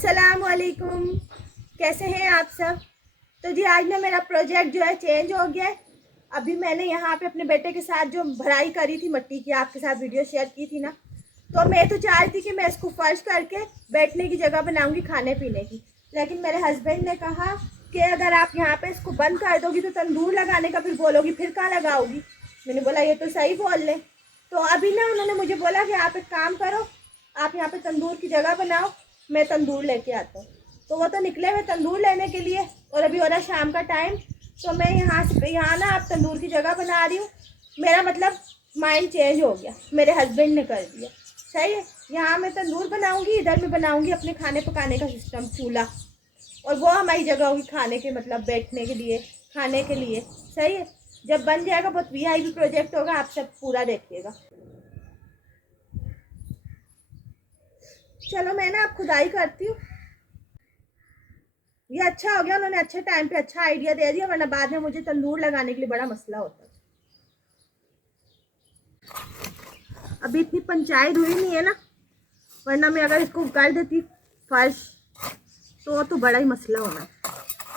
अस्सलाम वालेकुम। कैसे हैं आप सब? तो जी आज ना मेरा प्रोजेक्ट जो है चेंज हो गया है। अभी मैंने यहाँ पे अपने बेटे के साथ जो भराई करी थी मिट्टी की, आपके साथ वीडियो शेयर की थी ना, तो मैं तो चाह रही थी कि मैं इसको फर्श करके बैठने की जगह बनाऊंगी खाने पीने की। लेकिन मेरे हस्बैंड ने कहा कि अगर आप यहाँ पे इसको बंद कर दोगी तो तंदूर लगाने का फिर बोलोगी, फिर कहाँ लगाओगी। मैंने बोला ये तो सही बोल रहे। तो अभी ना उन्होंने मुझे बोला कि आप एक काम करो, आप यहाँ पे तंदूर की जगह बनाओ, मैं तंदूर लेके आता हूँ। तो वो तो निकले हुए तंदूर लेने के लिए, और अभी हो रहा शाम का टाइम। तो मैं यहाँ ना आप तंदूर की जगह बना रही हूँ। मेरा मतलब माइंड चेंज हो गया, मेरे हस्बैंड ने कर दिया। सही है, यहाँ मैं तंदूर बनाऊंगी, इधर मैं बनाऊंगी अपने खाने पकाने का सिस्टम, चूल्हा, और वो हमारी जगह होगी खाने के, मतलब बैठने के लिए, खाने के लिए। सही है, जब बन जाएगा बहुत वीआईपी प्रोजेक्ट होगा, आप सब पूरा देखिएगा। चलो मैं ना आप खुदाई करती हूँ। ये अच्छा हो गया, उन्होंने अच्छे टाइम पे अच्छा आइडिया दे दिया, वरना बाद में मुझे तंदूर लगाने के लिए बड़ा मसला होता। अभी इतनी पंचायत हुई नहीं है ना, वरना मैं अगर इसको कर देती फर्श तो बड़ा ही मसला होना।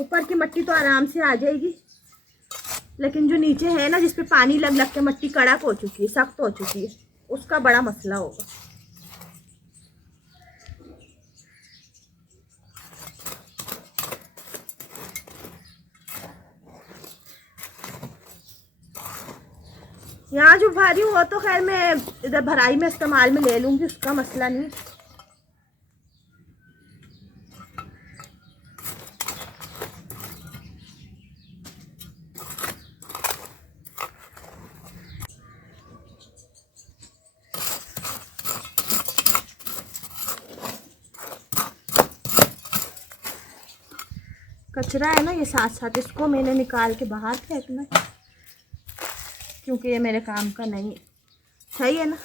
ऊपर की मिट्टी तो आराम से आ जाएगी, लेकिन जो नीचे है ना, जिसपे पानी लग लग के मिट्टी कड़क हो चुकी है, सख्त हो चुकी है, उसका बड़ा मसला होगा। यहाँ जो भरी हूँ वो तो खैर मैं इधर भराई में इस्तेमाल में ले लूँगी, उसका मसला नहीं। कचरा है ना ये, साथ साथ इसको मैंने निकाल के बाहर फेंकना, क्योंकि ये मेरे काम का नहीं है। सही है ना।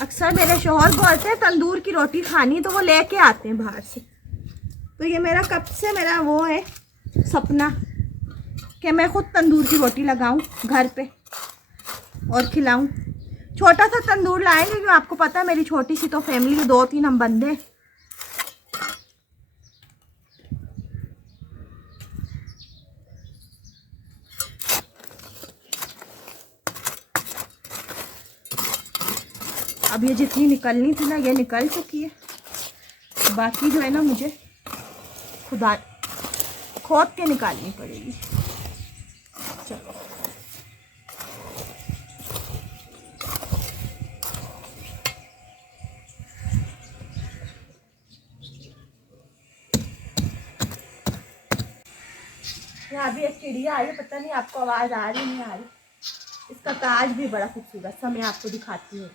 अक्सर मेरे शौहर बोलते हैं तंदूर की रोटी खानी, तो वो लेके आते हैं बाहर से। तो ये मेरा कब से मेरा वो है सपना कि मैं खुद तंदूर की रोटी लगाऊं घर पे और खिलाऊं। छोटा सा तंदूर लाएंगे, क्योंकि आपको पता है मेरी छोटी सी तो फैमिली, 2-3 हम बंदे। अब ये जितनी निकलनी थी ना, ये निकल चुकी है। बाकी जो है ना, मुझे खुदा खोद के निकालनी पड़ेगी। चलो यहाँ भी एक चिड़िया आई है, पता नहीं आपको आवाज़ आ रही नहीं आ रही। इसका ताज भी बड़ा खूबसूरत सा, मैं आपको दिखाती हूँ।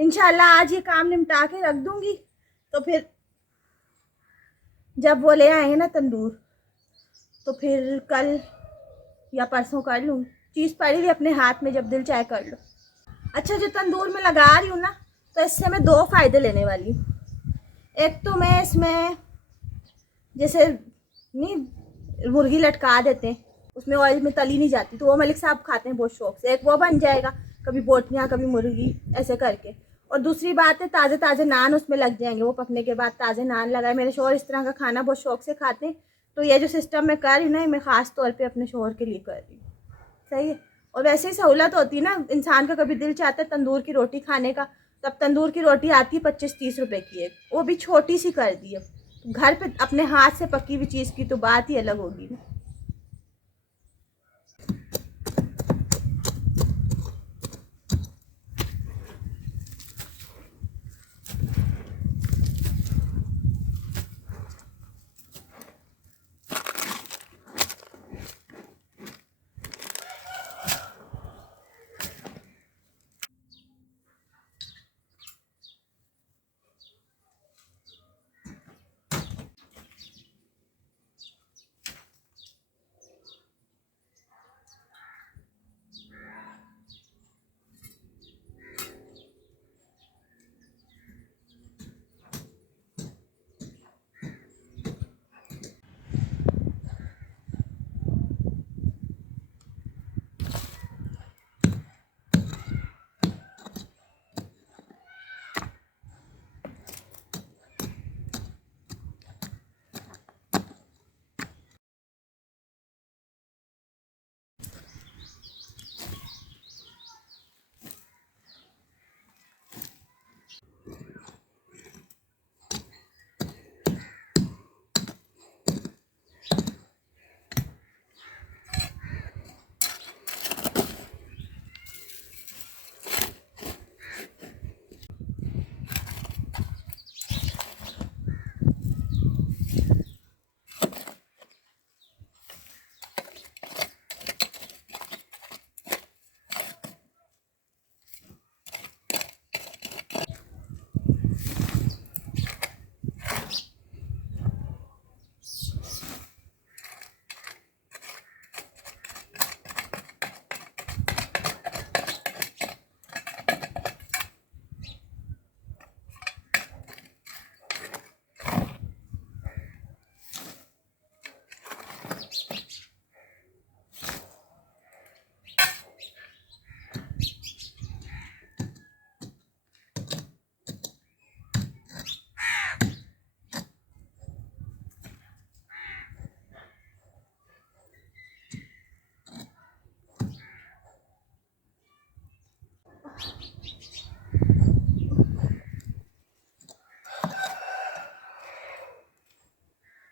इंशाल्लाह आज ये काम निपटा के रख दूंगी, तो फिर जब वो ले आएंगे ना तंदूर, तो फिर कल या परसों कर लूँ। चीज़ पड़ी थी अपने हाथ में, जब दिल चाहे कर लो। अच्छा, जो तंदूर में लगा रही हूँ ना, तो इससे मैं 2 फ़ायदे लेने वाली हूँ। एक तो मैं इसमें जैसे नहीं मुर्गी लटका देते हैं, उसमें ऑयल में तली नहीं जाती, तो वो मलिक साहब खाते हैं बहुत शौक से। एक वो बन जाएगा, कभी बोटियाँ कभी मुर्गी ऐसे करके। और दूसरी बात है, ताज़े ताज़े नान उसमें लग जाएंगे। वो पकने के बाद ताज़े नान लगाए। मेरे शौहर इस तरह का खाना बहुत शौक से खाते हैं, तो ये जो सिस्टम मैं कर रही हूँ ना, मैं ख़ास तौर पर अपने शौहर के लिए कर रही हूँ। सही है। और वैसे ही सहूलत होती है ना, इंसान का कभी दिल चाहता है तंदूर की रोटी खाने का, तब तंदूर की रोटी आती है 25-30 रुपए की है, वो भी छोटी सी कर दी है। घर पे अपने हाथ से पकी हुई चीज़ की तो बात ही अलग होगी ना।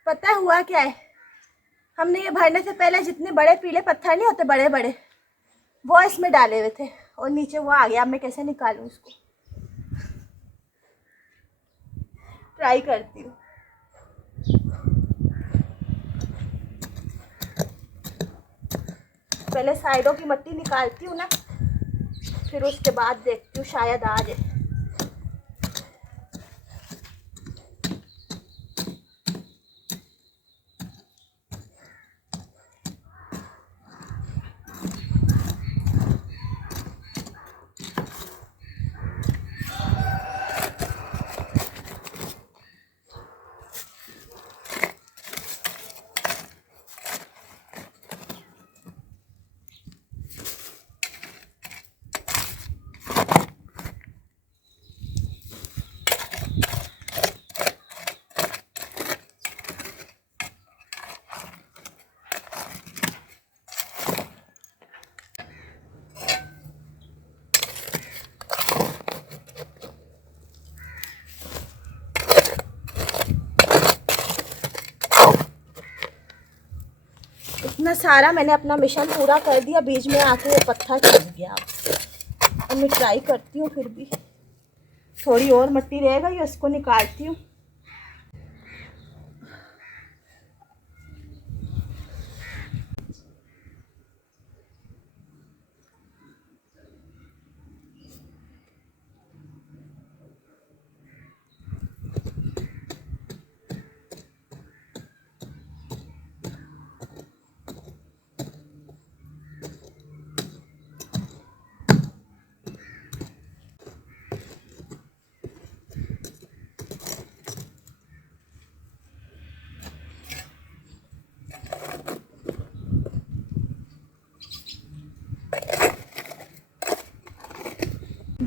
पता है हुआ क्या है, हमने ये भरने से पहले जितने बड़े पीले पत्थर नहीं होते बड़े बड़े, वो इसमें डाले हुए थे, और नीचे वो आ गया। अब मैं कैसे निकालूं इसको, ट्राई करती हूँ। पहले साइडों की मिट्टी निकालती हूँ ना, फिर उसके बाद देखती हूँ शायद आ जाए। इतना सारा मैंने अपना मिशन पूरा कर दिया, बीच में आके ये पत्थर छूट गया। अब मैं ट्राई करती हूँ, फिर भी थोड़ी और मिट्टी रह गई, उसको निकालती हूँ।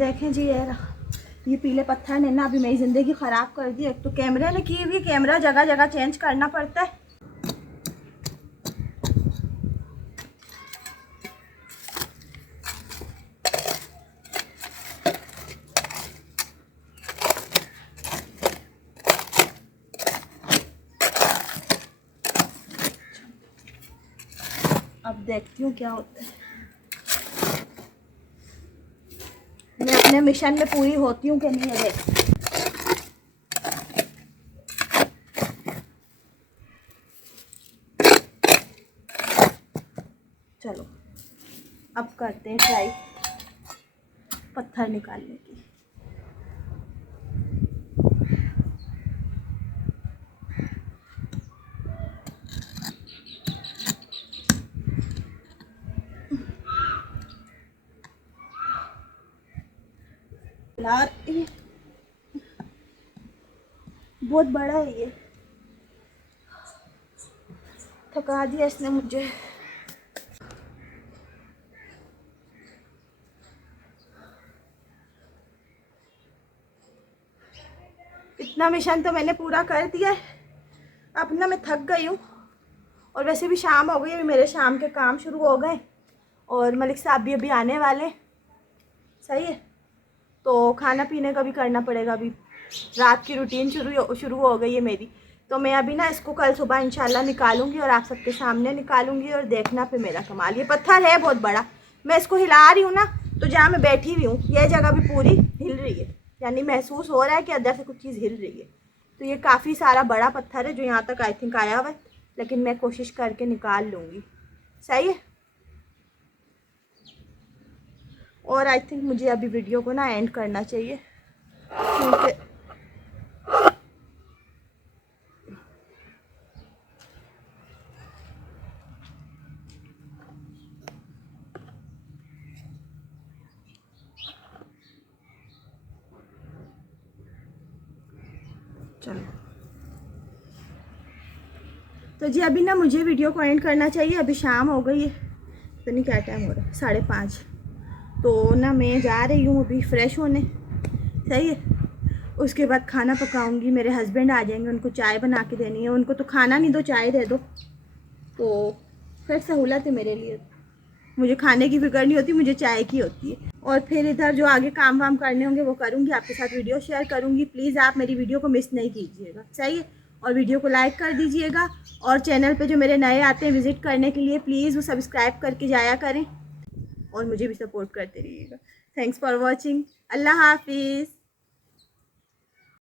देखें जी ये पीले पत्थर ने ना अभी मेरी ज़िंदगी ख़राब कर दी। एक तो कैमरे ने की हुई, कैमरा जगह जगह चेंज करना पड़ता है। अब देखती हूँ क्या होता है। मैं अपने मिशन में पूरी होती हूँ कि नहीं है देख। चलो अब करते हैं ट्राई पत्थर निकालने की। यार ये बहुत बड़ा है, ये थका दिया इसने मुझे। इतना मिशन तो मैंने पूरा कर दिया है। अब ना मैं थक गई हूँ और वैसे भी शाम हो गई, अभी मेरे शाम के काम शुरू हो गए और मलिक साहब भी अभी आने वाले। सही है, तो खाना पीने का भी करना पड़ेगा। अभी रात की रूटीन शुरू हो गई है मेरी। तो मैं अभी ना इसको कल सुबह इंशाल्लाह निकालूंगी और आप सबके सामने निकालूंगी और देखना पे मेरा कमाल। ये पत्थर है बहुत बड़ा, मैं इसको हिला रही हूँ ना, तो जहाँ मैं बैठी हुई हूँ यह जगह भी पूरी हिल रही है, यानी महसूस हो रहा है कि अंदर से कुछ चीज़ हिल रही है। तो ये काफ़ी सारा बड़ा पत्थर है जो यहाँ तक आई थिंक आया हुआ है, लेकिन मैं कोशिश करके निकाल लूँगी। सही है, और आई थिंक मुझे अभी वीडियो को ना एंड करना चाहिए क्योंकि चलो तो जी अभी ना मुझे वीडियो को एंड करना चाहिए। अभी शाम हो गई है, तो नहीं क्या टाइम हो रहा है, 5:30। तो ना मैं जा रही हूँ अभी फ्रेश होने। सही है, उसके बाद खाना पकाऊंगी। मेरे हस्बैंड आ जाएंगे, उनको चाय बना के देनी है। उनको तो खाना नहीं दो, चाय दे दो, तो फिर सहूलत है मेरे लिए। मुझे खाने की फिक्र नहीं होती, मुझे चाय की होती है। और फिर इधर जो आगे काम वाम करने होंगे वो करूँगी, आपके साथ वीडियो शेयर करूँगी। प्लीज़ आप मेरी वीडियो को मिस नहीं कीजिएगा। सही है, और वीडियो को लाइक कर दीजिएगा। और चैनल पे जो मेरे नए आते हैं विज़िट करने के लिए, प्लीज़ वो सब्सक्राइब करके जाया करें और मुझे भी सपोर्ट करते रहिएगा। Thanks for watching. अल्लाह हाफिज़।